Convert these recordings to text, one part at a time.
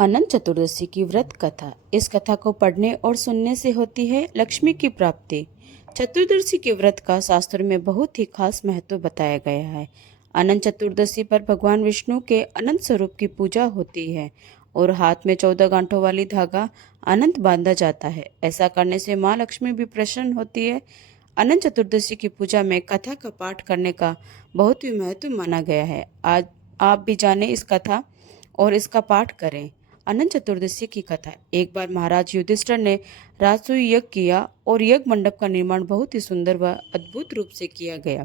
अनंत चतुर्दशी की व्रत कथा। इस कथा को पढ़ने और सुनने से होती है लक्ष्मी की प्राप्ति। चतुर्दशी के व्रत का शास्त्र में बहुत ही खास महत्व बताया गया है। अनंत चतुर्दशी पर भगवान विष्णु के अनंत स्वरूप की पूजा होती है और हाथ में 14 गांठों वाली धागा अनंत बांधा जाता है। ऐसा करने से माँ लक्ष्मी भी प्रसन्न होती है। अनंत चतुर्दशी की पूजा में कथा का पाठ करने का बहुत ही महत्व माना गया है। आज आप भी जाने इस कथा और इसका पाठ करें। अनंत चतुर्दशी की कथा। एक बार महाराज युधिष्ठिर ने राजसूय यज्ञ किया और यज्ञ मंडप का निर्माण बहुत ही सुंदर व अद्भुत रूप से किया गया।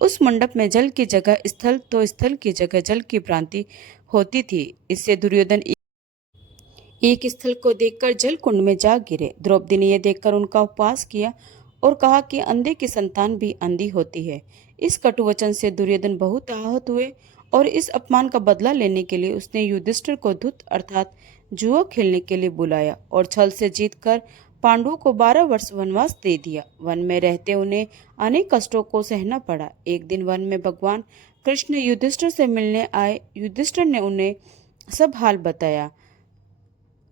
उस मंडप में जल की जगह स्थल तो स्थल की जगह जल की भ्रांति होती थी। इससे दुर्योधन एक स्थल को देखकर जल कुंड में जा गिरे। द्रौपदी ने यह देखकर उनका उपवास किया और कहा कि अंधे की संतान भी अंधी होती है। इस कटु वचन से दुर्योधन बहुत आहत हुए और इस अपमान का बदला लेने के लिए उसने युधिष्ठिर को धुत अर्थात जुआ खेलने के लिए बुलाया और छल से जीतकर पांडवों को 12 वर्ष वनवास दे दिया। वन में रहते उन्हें अनेक कष्टों को सहना पड़ा। एक दिन वन में भगवान कृष्ण युधिष्ठिर से मिलने आए। युधिष्ठिर ने उन्हें सब हाल बताया,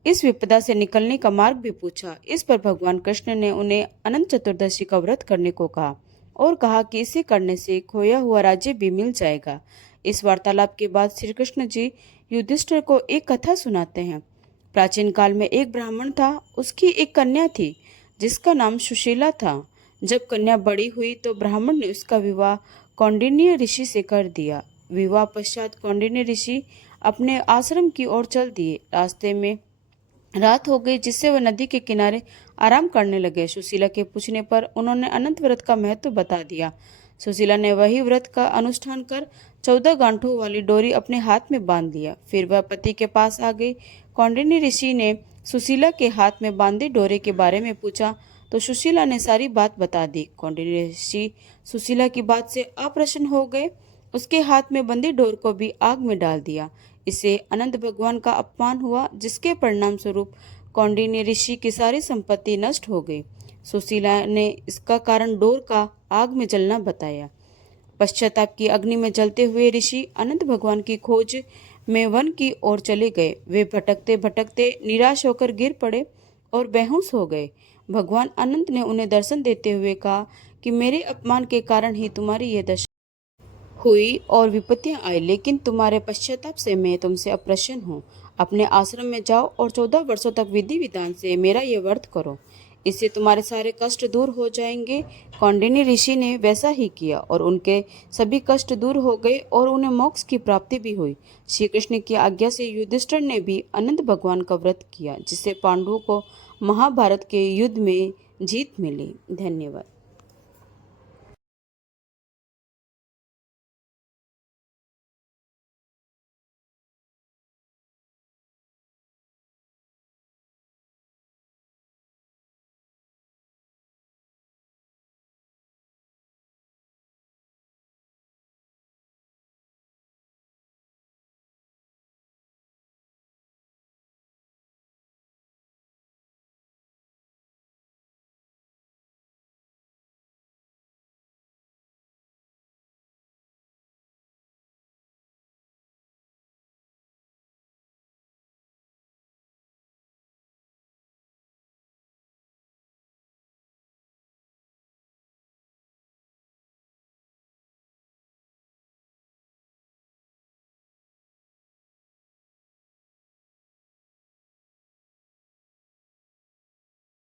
इस विपदा से निकलने का मार्ग भी पूछा। इस पर भगवान कृष्ण ने उन्हें अनंत चतुर्दशी का व्रत करने को कहा और कहा कि इसे करने से खोया हुआ राज्य भी मिल जाएगा। इस वार्तालाप के बाद श्री कृष्ण जी युधिष्ठिर को एक कथा सुनाते हैं। प्राचीन काल में एक ब्राह्मण था। उसकी एक कन्या थी जिसका नाम सुशीला था। जब कन्या बड़ी हुई तो ब्राह्मण ने उसका विवाह कौंडिन्य ऋषि से कर दिया। विवाह पश्चात कौंडिन्य ऋषि अपने आश्रम की ओर चल दिए। रास्ते में रात हो गई जिससे वह नदी के किनारे आराम करने लगे। सुशीला के पूछने पर उन्होंने अनंत व्रत का महत्व बता दिया। सुशीला ने वही व्रत का अनुष्ठान कर 14 गांठों वाली डोरी अपने हाथ में बांध लिया। फिर वह पति के पास आ गई। कौंडिन्य ऋषि ने सुशीला के हाथ में बांधी डोरे के बारे में पूछा तो सुशीला ने सारी बात बता दी। कौंडिन्य ऋषि सुशीला की बात से अप्रसन्न हो गए। उसके हाथ में बंधी डोर को भी आग में डाल दिया। इससे अनंत भगवान का अपमान हुआ, जिसके परिणाम स्वरूप कौंडिन्य ऋषि की सारी संपत्ति नष्ट हो गई। सुशीला ने इसका कारण डोर का आग में जलना बताया। पश्चाताप की अग्नि में जलते हुए ऋषि अनंत भगवान की खोज में वन की ओर चले गए। वे भटकते भटकते निराश होकर गिर पड़े और बेहोश हो गए। भगवान अनंत ने उन्हें दर्शन देते हुए कहा कि मेरे अपमान के कारण ही तुम्हारी यह दशा हुई और विपत्तियां आई, लेकिन तुम्हारे पश्चाताप से मैं तुमसे अप्रसन्न हूँ। अपने आश्रम में जाओ और 14 वर्षों तक विधि विधान से मेरा ये व्रत करो। इससे तुम्हारे सारे कष्ट दूर हो जाएंगे। कौंडिन्य ऋषि ने वैसा ही किया और उनके सभी कष्ट दूर हो गए और उन्हें मोक्ष की प्राप्ति भी हुई। श्री कृष्ण की आज्ञा से युधिष्ठिर ने भी अनंत भगवान का व्रत किया, जिससे पांडवों को महाभारत के युद्ध में जीत मिली। धन्यवाद।